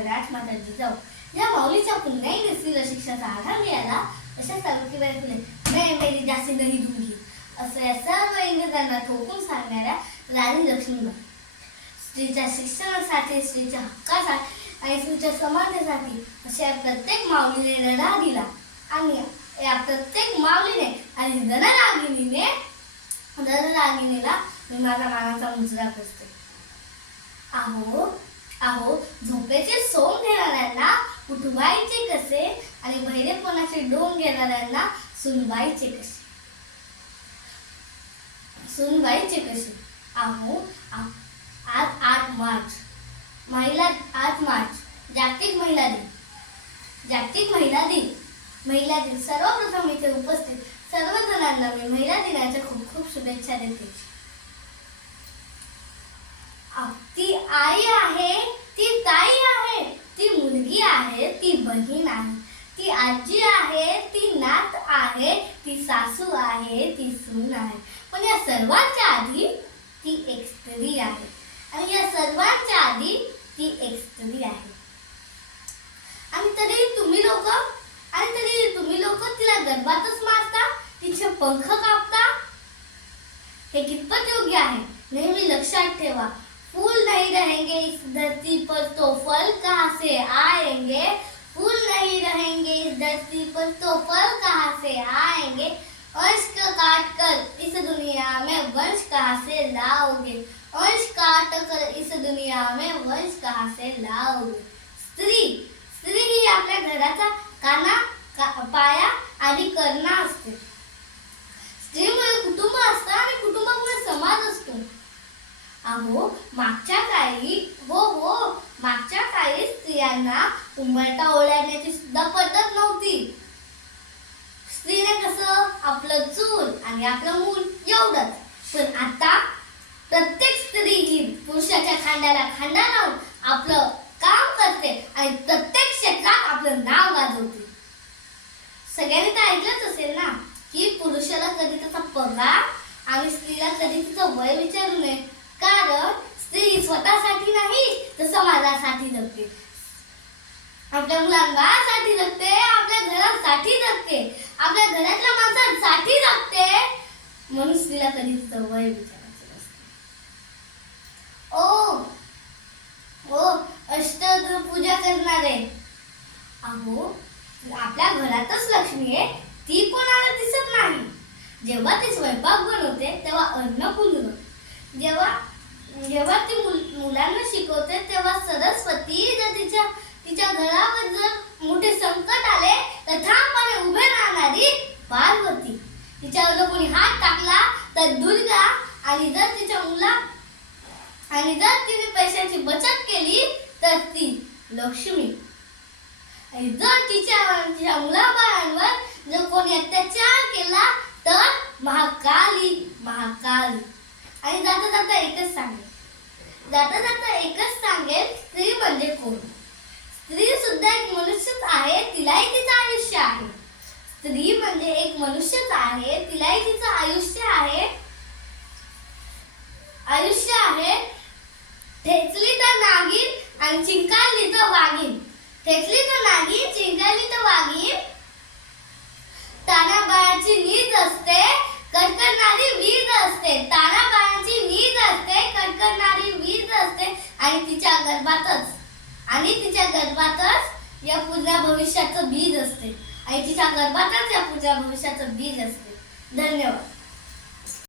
राजमाता जिजाऊ या माऊलीच्या पुन्हा स्त्रीला शिक्षणाचा आधार मिळाला, अशा सावित्रीबाई फुले मैं मेरी जासी नाही दूंगी असं या सर्व इंग्रजांना ठोकून सांगणाऱ्या राणी लक्ष्मीबाई स्त्रीच्या शिक्षणासाठी, स्त्रीच्या हक्कासाठी आणि स्त्रीच्या समानतेसाठी अशा प्रत्येक माऊलीने लढा दिला आणि या प्रत्येक माऊलीने आणि रणरागिणीला मी माझा मानाचा मुजरा करते. आहो आहो झोपेचे सोंग घेणाऱ्यांना उठवायचे कसे आणि बहिरेपणाचे डोंग घेणाऱ्यांना सुनवायचे कसे. आहो आज 8 मार्च जागतिक महिला दिन सर्वप्रथम इथे उपस्थित सर्व जणांना मी महिला दिनाच्या खूप खूप शुभेच्छा देते. ती आई आहे, ती ताई आहे, ती मुलगी आहे, ती बहीण आहे, ती आजी आहे, ती नात आहे, ती सासू आहे, ती सून आहे, पण या सर्वांच्या आधी ती एक स्त्री आहे. आणि या सर्वांच्या आधी ती एक स्त्री आहे. आणि तरी तुम्ही लोक तिला गर्भातच मारता, तिचे पंख कापता. हे कितपत योग्य आहे? नेहमी लक्षात ठेवा, फूल नहीं रहेंगे इस धरती पर तो फल कहाँ से आएंगे. फूल नहीं रहेंगे इस धरती पर तो फल कहाँ से आएंगे. अंश काट कर इस दुनिया में वंश कहाँ से लाओगे. अंश काट कर इस दुनिया में वंश कहाँ से लाओगे. स्त्री ही आपल्या घराचा काना पाया आणि करणा असते. स्त्रीमुळे कुटुंब असतं आणि कुटुंबामुळे समाज असतो. अहो मागच्या काळी स्त्रियांना उंबरठा ओलांडण्याची सुद्धा पद्धत नव्हती. स्त्रीने कसं आपलं चूल आणि आपलं मूल एवढंच. पण आता प्रत्येक स्त्री ही पुरुषाच्या खांद्याला खांदा लावून आपलं काम करते आणि प्रत्येक क्षेत्रात आपलं नाव गाजवते. सगळ्यांनी तर ऐकलंच असेल ना की पुरुषाला कधी त्याचा पगार आणि स्त्रीला कधी तिचं वय विचारू नये, कारण स्त्री स्वतःसाठी नाही तर समाजासाठी जगते, आपल्या मुलांसाठी जगते, आपल्या घरासाठी जगते, आपल्या घरातल्या माणसांसाठी जगते. म्हणून स्त्रीला कधी तिचं वय विचारायचं नसते. ओ अष्टदळ पूजा करणारे, अहो आपल्या घरातच लक्ष्मी आहे, ती कोणाला दिसत नाही. जेव्हा ती स्वयंपाक बनवते तेव्हा अन्नपूर्ण, जेव्हा ती मुलांना शिकवते तेव्हा सरस्वती, जर तिच्या घरावर जर मोठे संकट आले तर ठामपणे उभे राहणारी पार्वती, तिच्यावर जर कोणी हात टाकला तर दुर्गा, आणि जर तिने पैशांची बचत केली तर ती लक्ष्मी, आणि जर तिच्या मुलाबाळांवर जर कोणी अत्याचार केला तर महाकाली. आणि जाता एकच सांगेल, स्त्री म्हणजे कोण. स्त्री सुद्धा एक मनुष्यच आहे, तिलाही तिचं आयुष्य आहे. स्त्री म्हणजे एक मनुष्यच आहे, तिलाही तिचं आयुष्य आहे. ठेचली तर नागिन आणि चिंकारली तर वाघीण. ठेचली तर नागिन, चिंकारली तर वाघीण. तानाबाळाची नीज असते, कडकडणारी वीज असते. तानाबाळाची नीज असते, कडकडणारी वीज असते, आणि तिच्या गर्भातच या पुढल्या भविष्याचं बीज असते. धन्यवाद.